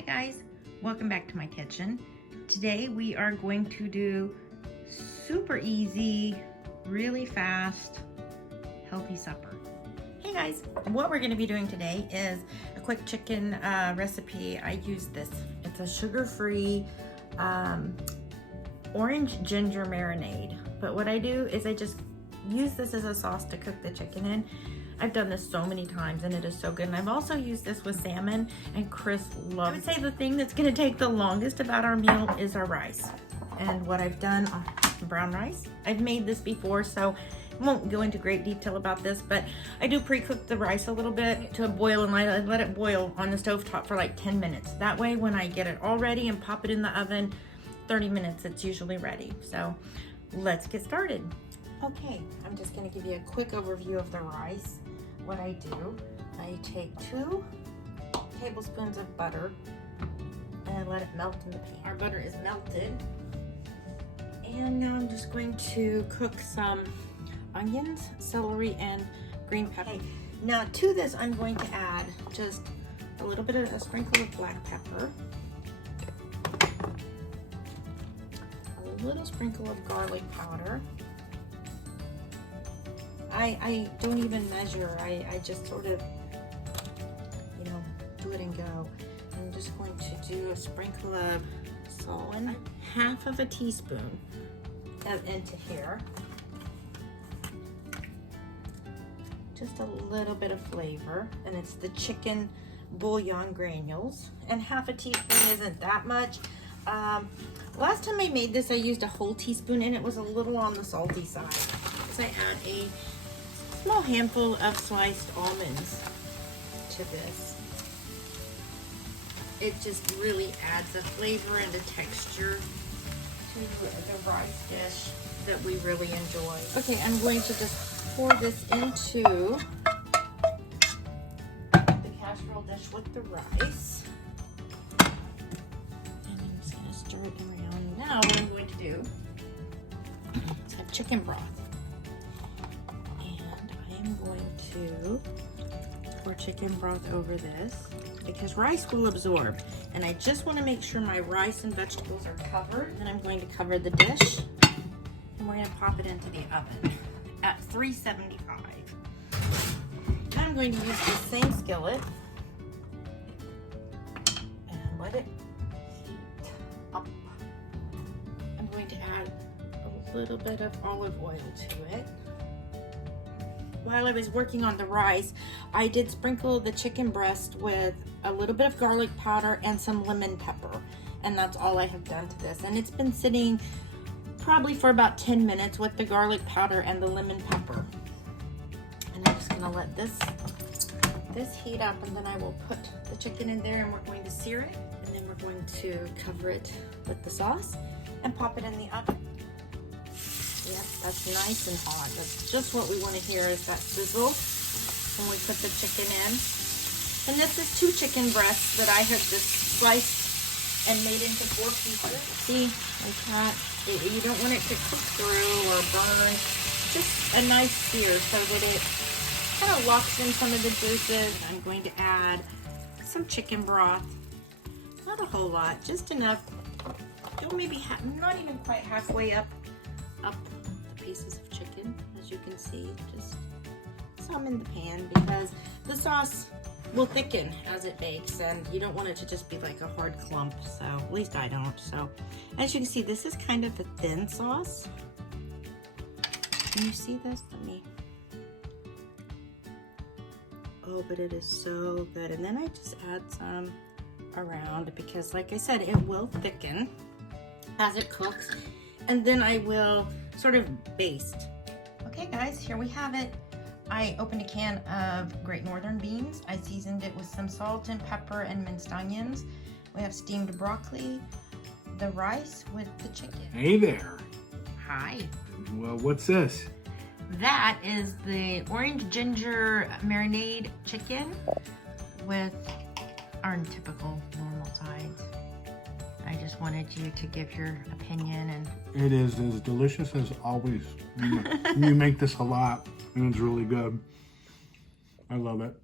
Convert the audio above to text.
Hi guys, welcome back to my kitchen. Today we are going to do super easy, really fast, healthy supper. Hey guys, what we're going to be doing today is a quick chicken recipe. I use this. It's a sugar-free orange ginger marinade. But what I do is I just use this as a sauce to cook the chicken in. I've done this so many times and it is so good. And I've also used this with salmon and Chris loves it. I would say the thing that's gonna take the longest about our meal is our rice. And what I've done on brown rice, I've made this before, so I won't go into great detail about this, but I do pre-cook the rice a little bit to a boil and I let it boil on the stovetop for like 10 minutes. That way when I get it all ready and pop it in the oven, 30 minutes, it's usually ready. So let's get started. Okay, I'm just gonna give you a quick overview of the rice. What I do, I take 2 tablespoons of butter and I let it melt in the pan. Our butter is melted. And now I'm just going to cook some onions, celery, and green pepper. Okay, now to this I'm going to add just a little bit of a sprinkle of black pepper, a little sprinkle of garlic powder. I don't even measure, I just sort of, do it and go. I'm just going to do a sprinkle of salt, and half of a teaspoon into here. Just a little bit of flavor, and it's the chicken bouillon granules, and half a teaspoon isn't that much. Last time I made this I used a whole teaspoon and it was a little on the salty side. So I add a small handful of sliced almonds to this. It just really adds a flavor and a texture to the rice dish that we really enjoy. Okay, I'm going to just pour this into the casserole dish with the rice. And I'm just going to stir it around. Now what I'm going to do is have chicken broth. I'm going to pour chicken broth over this because rice will absorb, and I just want to make sure my rice and vegetables are covered. Then I'm going to cover the dish and we're going to pop it into the oven at 375. Now I'm going to use the same skillet and let it heat up. I'm going to add a little bit of olive oil to it. While I was working on the rice, I did sprinkle the chicken breast with a little bit of garlic powder and some lemon pepper. And that's all I have done to this. And it's been sitting probably for about 10 minutes with the garlic powder and the lemon pepper. And I'm just gonna let this heat up, and then I will put the chicken in there and we're going to sear it. And then we're going to cover it with the sauce and pop it in the oven. Yep, that's nice and hot. That's just what we want to hear, is that sizzle when we put the chicken in. And this is 2 chicken breasts that I have just sliced and made into 4 pieces. See, like that. You don't want it to cook through or burn. Just a nice sear so that it kind of locks in some of the juices. I'm going to add some chicken broth. Not a whole lot, just enough. Don't maybe not even quite halfway up the pieces of chicken. As you can see, just some in the pan because the sauce will thicken as it bakes and you don't want it to just be like a hard clump, so at least I don't. So as you can see, this is kind of a thin sauce. Can you see this? Oh, but it is so good. And then I just add some around because, like I said, it will thicken as it cooks. And then I will sort of baste. Okay guys, here we have it. I opened a can of Great Northern beans. I seasoned it with some salt and pepper and minced onions. We have steamed broccoli, the rice with the chicken. Hey there. Hi. Well, what's this? That is the orange ginger marinade chicken with our typical normal sides. I just wanted you to give your opinion. And it is as delicious as always. You make this a lot and it's really good. I love it.